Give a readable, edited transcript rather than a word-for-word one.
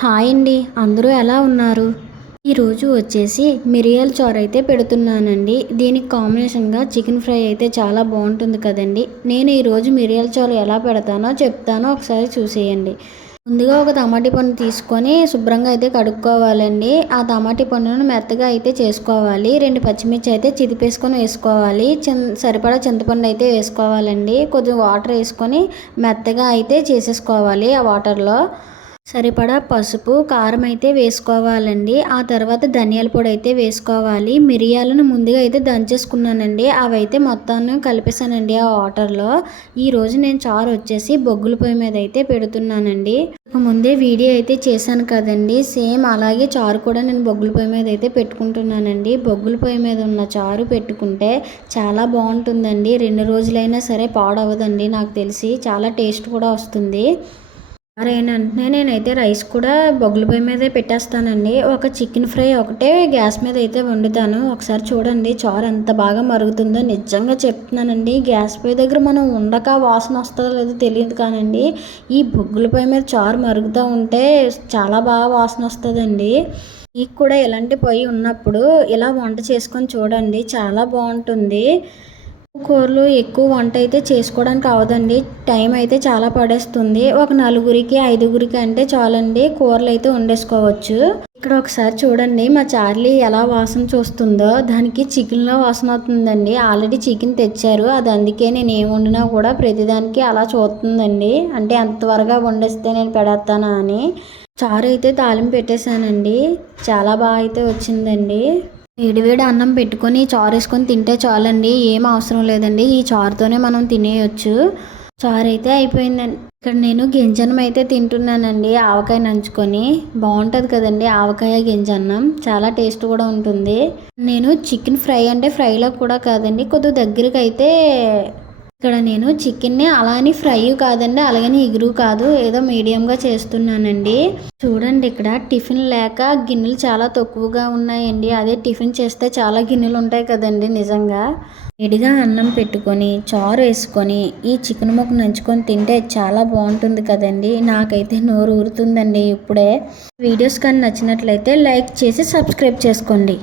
Hi అండి. అందరూ ఎలా ఉన్నారు? ఈరోజు వచ్చేసి మిరియాల చారు అయితే పెడుతున్నానండి. దీనికి కాంబినేషన్గా చికెన్ ఫ్రై అయితే చాలా బాగుంటుంది కదండి. నేను ఈరోజు మిరియాల చారు ఎలా పెడతానో చెప్తానో ఒకసారి చూసేయండి. ముందుగా ఒక టమాటీ పండు తీసుకొని శుభ్రంగా అయితే కడుక్కోవాలండి. ఆ టమాటీ పండును మెత్తగా అయితే చేసుకోవాలి. 2 పచ్చిమిర్చి అయితే చిదిపేసుకొని వేసుకోవాలి. సరిపడా చింతపండు అయితే వేసుకోవాలండి. కొద్దిగా వాటర్ వేసుకొని మెత్తగా అయితే చేసేసుకోవాలి ఆ వాటర్లో. సరిపడా పసుపు, కారం అయితే వేసుకోవాలండి. ఆ తర్వాత ధనియాల పొడి అయితే వేసుకోవాలి. మిరియాలను ముందుగా అయితే దంచేసుకున్నానండి. అవైతే మొత్తాన్ని కలిపేసానండి ఆ వాటర్లో. ఈరోజు నేను చారు వచ్చేసి బొగ్గుల పొయ్యి మీద అయితే పెడుతున్నానండి. ముందే వీడియో అయితే చేశాను కదండి, సేమ్ అలాగే చారు కూడా నేను బొగ్గుల పొయ్యి మీద అయితే పెట్టుకుంటున్నానండి. బొగ్గుల పొయ్యి మీద ఉన్న చారు పెట్టుకుంటే చాలా బాగుంటుందండి. 2 రోజులైనా సరే పాడవదండి. నాకు తెలిసి చాలా టేస్ట్ కూడా వస్తుంది. అయిన వెంటనే నేనైతే రైస్ కూడా బొగ్గుల పొయ్యి మీదే పెట్టేస్తానండి. ఒక చికెన్ ఫ్రై ఒకటే గ్యాస్ మీద అయితే వండుతాను. ఒకసారి చూడండి చారు ఎంత బాగా మరుగుతుందో. నిజంగా చెప్తున్నానండి, గ్యాస్ పొయ్యి దగ్గర మనం ఉండక వాసన వస్తుందో లేదో తెలియదు కానండి, ఈ బొగ్గుల పొయ్యి మీద చారు మరుగుతూ ఉంటే చాలా బాగా వాసన వస్తుందండి. మీకు కూడా ఇలాంటి పొయ్యి ఉన్నప్పుడు ఇలా వంట చేసుకొని చూడండి, చాలా బాగుంటుంది. కూరలు ఎక్కువ వంట అయితే చేసుకోవడానికి అవదండి. టైం అయితే చాలా పడేస్తుంది. ఒక 4కి 5గురికి అంటే చాలండి, కూరలు అయితే వండేసుకోవచ్చు. ఇక్కడ ఒకసారి చూడండి మా చార్లీ ఎలా వాసన చూస్తుందో. దానికి చికెన్లో వాసన అవుతుందండి. ఆల్రెడీ చికెన్ తెచ్చారు, అది అందుకే నేను ఏం వండినా కూడా ప్రతిదానికి అలా చూస్తుందండి. అంటే ఎంత త్వరగా వండేస్తే నేను పెడతానా అని. చారు అయితే తాలింపు పెట్టేశానండి. చాలా బాగా అయితే వచ్చిందండి. వేడివేడి అన్నం పెట్టుకొని చారు వేసుకొని తింటే చాలండి, ఏం అవసరం లేదండి. ఈ చారుతోనే మనం తినేయొచ్చు. చారు అయితే అయిపోయిందండి. ఇక్కడ నేను గింజన్నం అయితే తింటున్నానండి, ఆవకాయ నంచుకొని. బాగుంటుంది కదండి ఆవకాయ గింజన్నం, చాలా టేస్ట్ కూడా ఉంటుంది. నేను చికెన్ ఫ్రై అంటే ఫ్రైలో కూడా కాదండి, కొద్దిగా దగ్గరికి అయితే ఇక్కడ నేను చికెన్ని అలా అని ఫ్రై కాదండి, అలాగని ఎగురు కాదు, ఏదో మీడియంగా చేస్తున్నానండి. చూడండి ఇక్కడ టిఫిన్ లేక గిన్నెలు చాలా తక్కువగా ఉన్నాయండి. అదే టిఫిన్ చేస్తే చాలా గిన్నెలు ఉంటాయి కదండి. నిజంగా వేడిగా అన్నం పెట్టుకొని చారు వేసుకొని ఈ చికెన్ ముక్క నంచుకొని తింటే చాలా బాగుంటుంది కదండి. నాకైతే నోరు ఊరుతుందండి ఇప్పుడే. వీడియోస్ కానీ నచ్చినట్లయితే లైక్ చేసి సబ్స్క్రైబ్ చేసుకోండి.